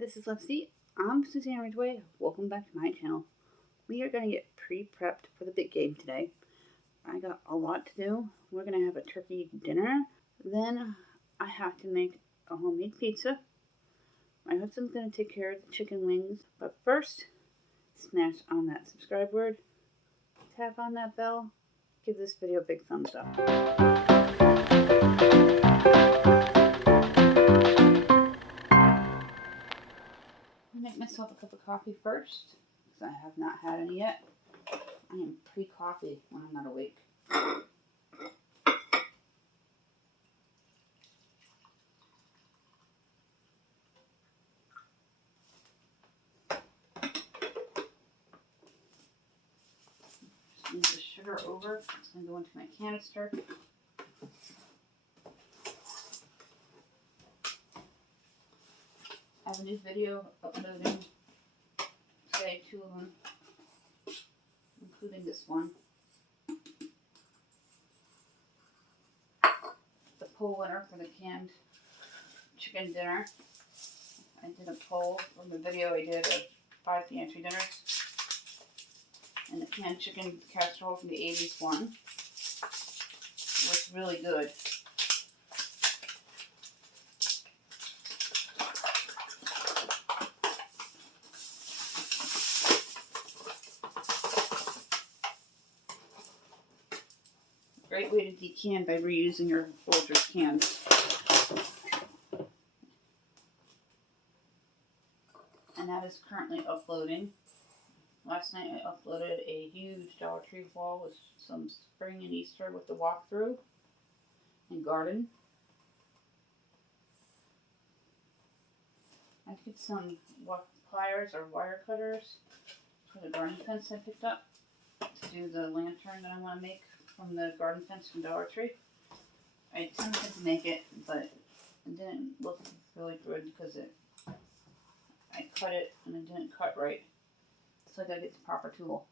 This is Let's See. I'm Suzanne Ridgway. Welcome back to my channel. We are going to get pre-prepped for the big game today. I got a lot to do. We're going to have a turkey dinner. Then I have to make a homemade pizza. My husband's going to take care of the chicken wings. But first, smash on that subscribe word. Tap on that bell. Give this video a big thumbs up. Make myself a cup of coffee first, because I have not had any yet. I am pre-coffee when I'm not awake. Just move the sugar over. It's going to go into my canister. I have a new video uploading today, 2 of them, including this one. The poll winner for the canned chicken dinner. I did a poll from the video I did of 5 pantry dinners. And the canned chicken casserole from the 80s one was really good. Great way to decan by reusing your Folgers cans. And that is currently uploading. Last night I uploaded a huge Dollar Tree haul with some spring and Easter with the walkthrough and garden. I did some pliers or wire cutters for the garden fence I picked up to do the lantern that I want to make from the garden fence from Dollar Tree. I attempted to make it, but it didn't look really good because I cut it and it didn't cut right. So I gotta get the proper tool.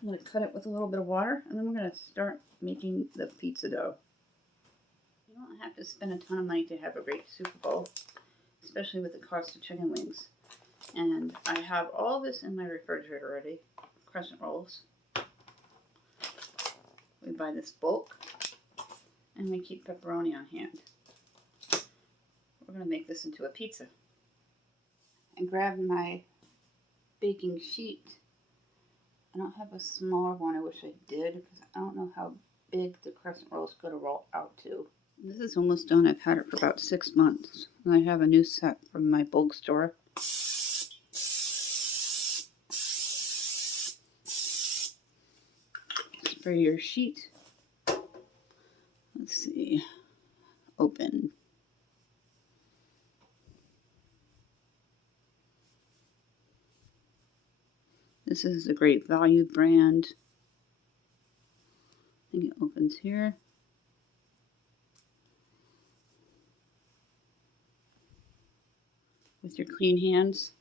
I'm going to cut it with a little bit of water, and then we're going to start making the pizza dough. You don't have to spend a ton of money to have a great Super Bowl, especially with the cost of chicken wings. And I have all this in my refrigerator already, crescent rolls. We buy this bulk, and we keep pepperoni on hand. We're going to make this into a pizza. I grabbed my baking sheet. I don't have a smaller one. I wish I did, because I don't know how big the crescent roll is going to roll out to. This is almost done. I've had it for about 6 months. And I have a new set from my bulk store. Spray your sheet. Let's see. Open. This is a Great Value brand. I think it opens here. With your clean hands.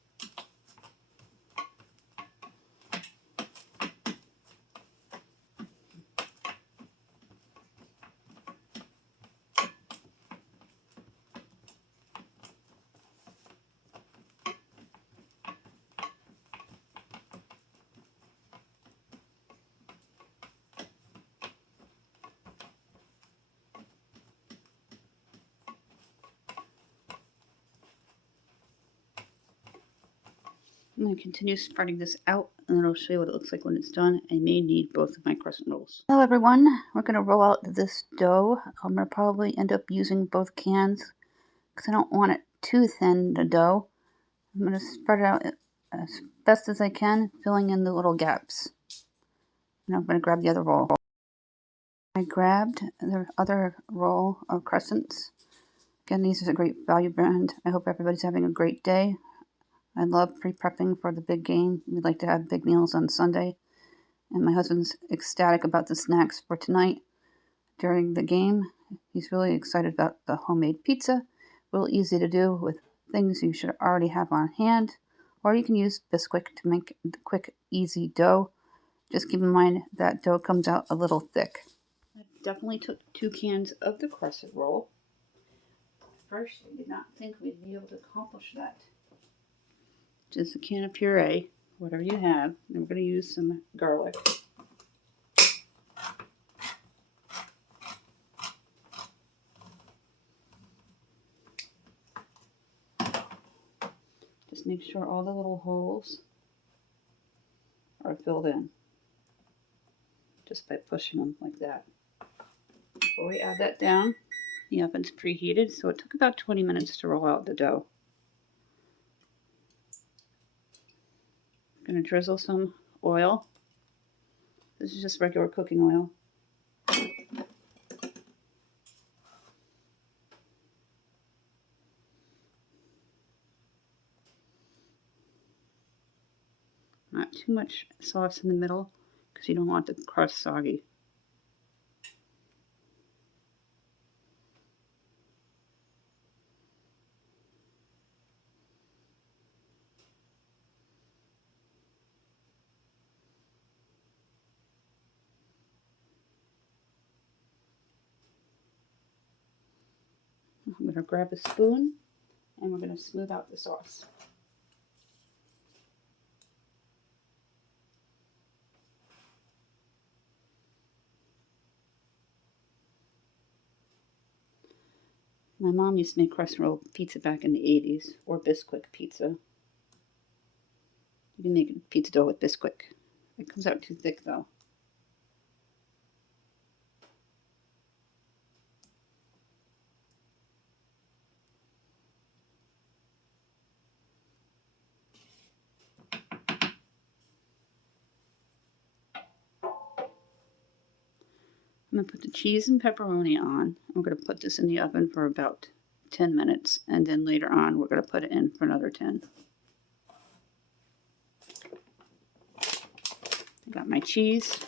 I'm going to continue spreading this out, and then I'll show you what it looks like when it's done. I may need both of my crescent rolls. Hello everyone, we're going to roll out this dough. I'm going to probably end up using both cans because I don't want it too thin, the dough. I'm going to spread it out as best as I can, filling in the little gaps. And I'm going to grab the other roll. I grabbed the other roll of crescents. Again, these are a Great Value brand. I hope everybody's having a great day. I love pre-prepping for the big game. We like to have big meals on Sunday. And my husband's ecstatic about the snacks for tonight during the game. He's really excited about the homemade pizza. Real easy to do with things you should already have on hand. Or you can use Bisquick to make quick, easy dough. Just keep in mind that dough comes out a little thick. I definitely took 2 cans of the crescent roll. First, I did not think we'd be able to accomplish that. Just a can of puree, whatever you have. And we're going to use some garlic. Just make sure all the little holes are filled in. Just by pushing them like that. Before we add that down, the oven's preheated, so it took about 20 minutes to roll out the dough. I'm going to drizzle some oil. This is just regular cooking oil. Not too much sauce in the middle because you don't want the crust soggy. I'm going to grab a spoon and we're going to smooth out the sauce. My mom used to make crescent roll pizza back in the 80s, or Bisquick pizza. You can make pizza dough with Bisquick. It comes out too thick though. I'm going to put the cheese and pepperoni on. We're going to put this in the oven for about 10 minutes, and then later on we're going to put it in for another 10. I got my cheese.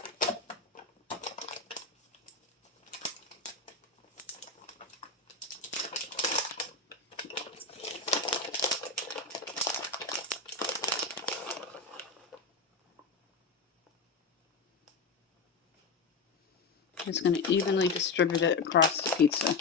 I'm just going to evenly distribute it across the pizza.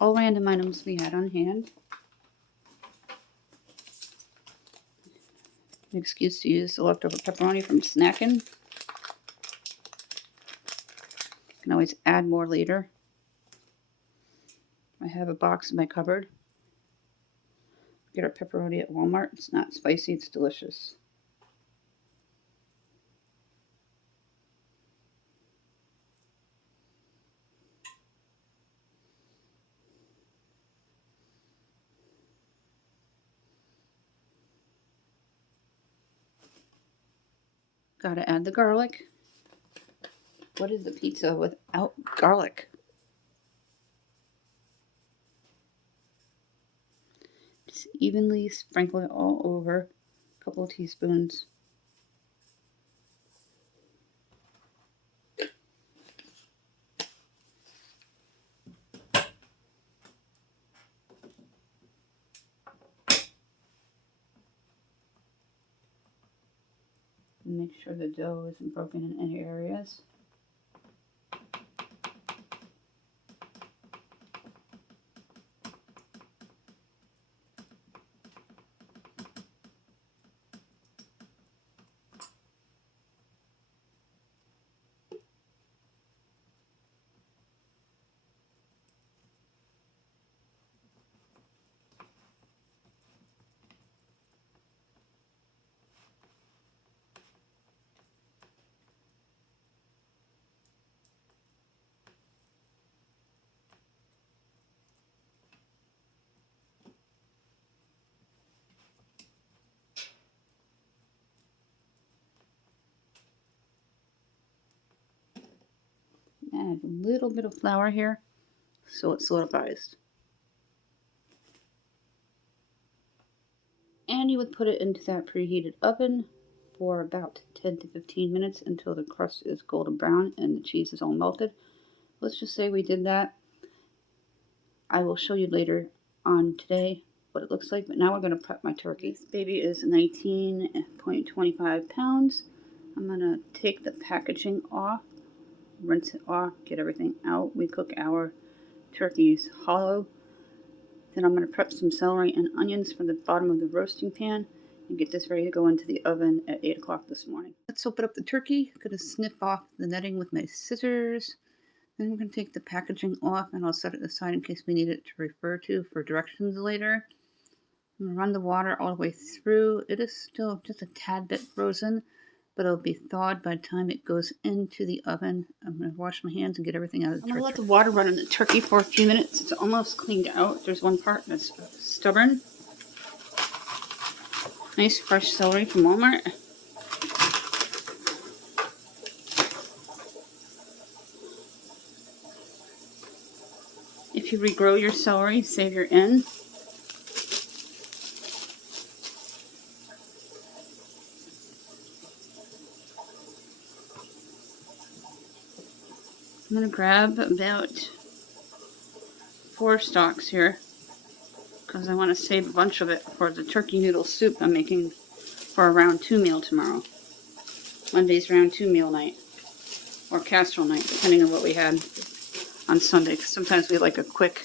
All random items we had on hand. An excuse to use the leftover pepperoni from snacking. You can always add more later. I have a box in my cupboard. Get our pepperoni at Walmart. It's not spicy, it's delicious. Gotta add the garlic. What is the pizza without garlic? Just evenly sprinkle it all over. A couple of teaspoons. And make sure the dough isn't broken in any areas. add a little bit of flour here so it solidifies. And you would put it into that preheated oven for about 10 to 15 minutes until the crust is golden brown and the cheese is all melted. Let's just say we did that. I will show you later on today what it looks like, but now we're going to prep my turkey. This baby is 19.25 pounds. I'm going to take the packaging off, rinse it off, get everything out. We cook our turkeys hollow. Then I'm going to prep some celery and onions from the bottom of the roasting pan and get this ready to go into the oven at 8 o'clock this morning. Let's open up the turkey. I'm going to snip off the netting with my scissors. Then we're going to take the packaging off and I'll set it aside in case we need it to refer to for directions later. I'm going to run the water all the way through. It is still just a tad bit frozen, but it'll be thawed by the time it goes into the oven. I'm going to wash my hands and get everything out of the turkey. I'm going to let the water run in the turkey for a few minutes. It's almost cleaned out. There's one part that's stubborn. Nice fresh celery from Walmart. If you regrow your celery, save your end. I'm going to grab about 4 stalks here because I want to save a bunch of it for the turkey noodle soup I'm making for a round 2 meal tomorrow. Monday's round 2 meal night or casserole night, depending on what we had on Sunday, because sometimes we like a quick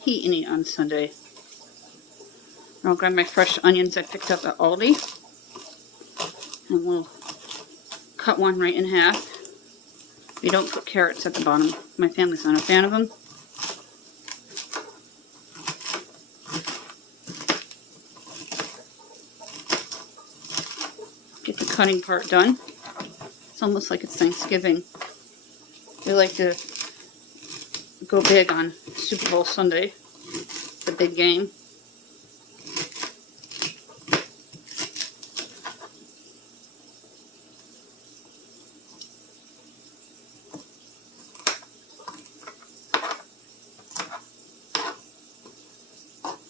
heat and eat on Sunday. And I'll grab my fresh onions I picked up at Aldi and we'll cut one right in half. We don't put carrots at the bottom. My family's not a fan of them. Get the cutting part done. It's almost like it's Thanksgiving. We like to go big on Super Bowl Sunday, the big game.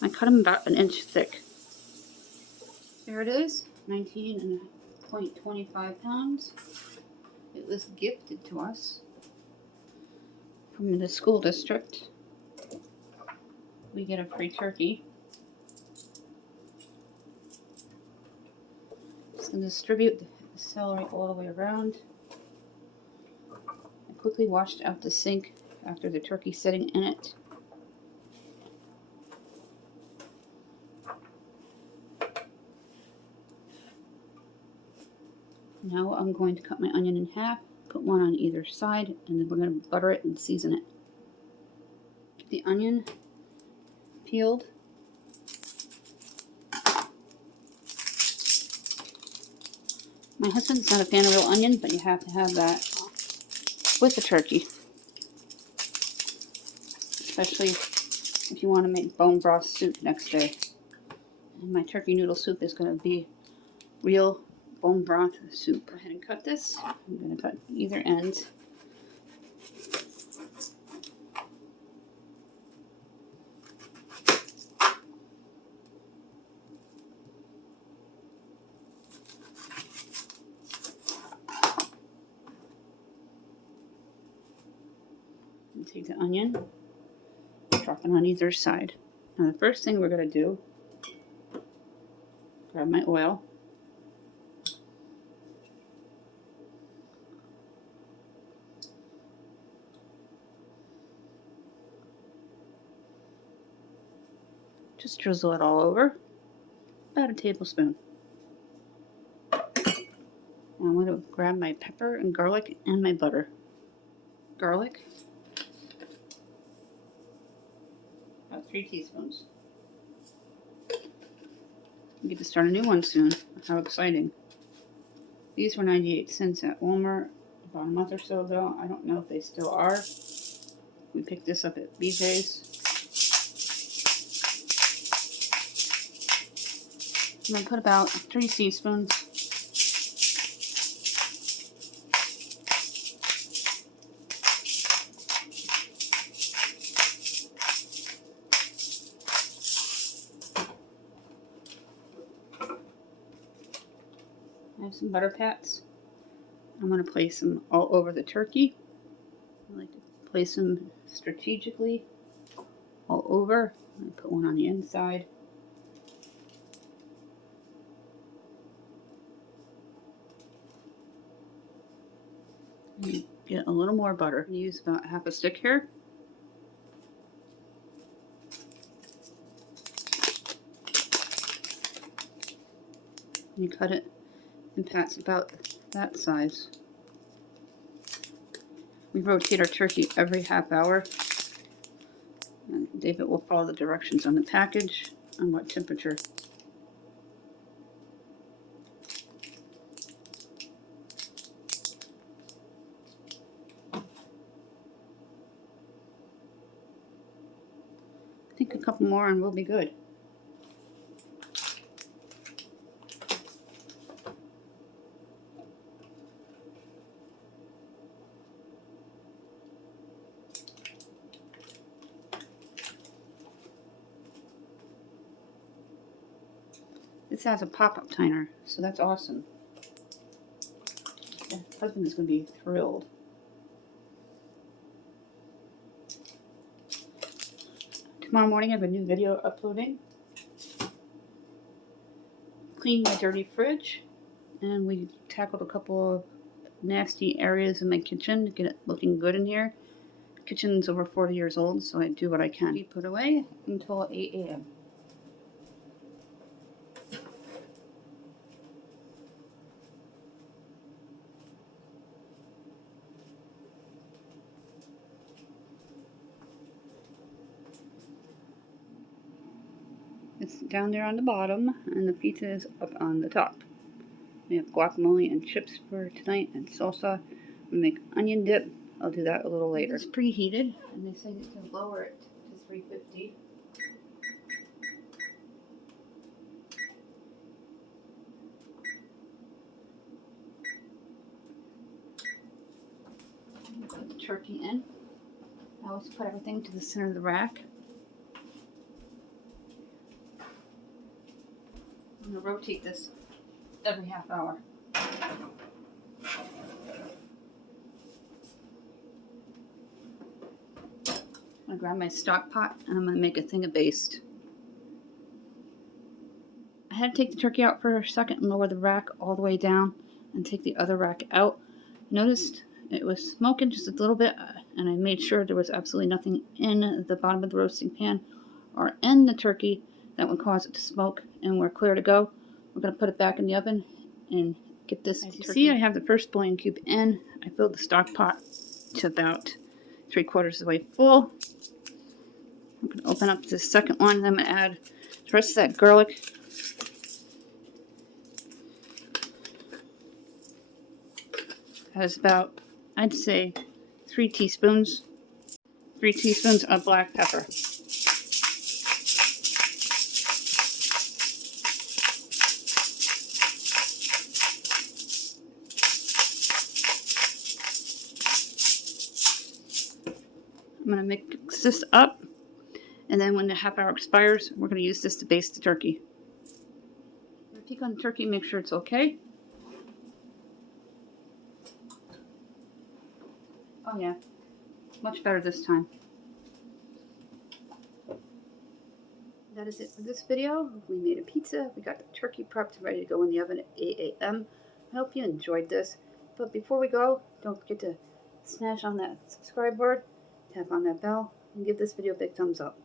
I cut them about an inch thick. There it is, 19.25 pounds. It was gifted to us from the school district. We get a free turkey. Just going to distribute the celery all the way around. I quickly washed out the sink after the turkey sitting in it. Now I'm going to cut my onion in half, put one on either side, and then we're going to butter it and season it. Get the onion peeled. My husband's not a fan of real onion, but you have to have that with the turkey. Especially if you want to make bone broth soup next day. And my turkey noodle soup is going to be real bone broth soup. Go ahead and cut this. I'm going to cut either end. And take the onion, drop it on either side. Now the first thing we're going to do, grab my oil. Just drizzle it all over, about a tablespoon. Now I'm going to grab my pepper and garlic and my butter. Garlic, about 3 teaspoons. We get to start a new one soon. How exciting. These were 98 cents at Walmart about a month or so ago. I don't know if they still are. We picked this up at BJ's. I'm going to put about 3 teaspoons. have some butter pats. I'm going to place them all over the turkey. I like to place them strategically all over. I'm going to put one on the inside. And get a little more butter. I use about half a stick here. You cut it in pats about that size. We rotate our turkey every half hour. And David will follow the directions on the package on what temperature. I think a couple more and we'll be good. This has a pop-up timer, so that's awesome. My husband is going to be thrilled. Tomorrow morning I have a new video uploading. Clean my dirty fridge, and we tackled a couple of nasty areas in my kitchen to get it looking good in here. The kitchen's over 40 years old, so I do what I can. We put away until 8 a.m. It's down there on the bottom, and the pizza is up on the top. We have guacamole and chips for tonight, and salsa. We make onion dip. I'll do that a little later. It's preheated, and they say you can lower it to 350. Put the turkey in. I always put everything to the center of the rack. I'm going to rotate this every half hour. I'm going to grab my stock pot and I'm going to make a thing of baste. I had to take the turkey out for a second and lower the rack all the way down and take the other rack out. Noticed it was smoking just a little bit, and I made sure there was absolutely nothing in the bottom of the roasting pan or in the turkey that would cause it to smoke, and we're clear to go. We're going to put it back in the oven and get this. As you see, I have the first bouillon cube in. I filled the stock pot to about 3/4 of the way full. I'm going to open up the second one, and I'm going to add the rest of that garlic. That is about, I'd say, 3 teaspoons. 3 teaspoons of black pepper. I'm going to mix this up, and then when the half hour expires, we're going to use this to baste the turkey. Peek on the turkey, make sure it's okay. Oh yeah, much better this time. That is it for this video. We made a pizza. We got the turkey prepped, ready to go in the oven at 8 a.m. I hope you enjoyed this. But before we go, don't forget to smash on that subscribe button, tap on that bell, and give this video a big thumbs up.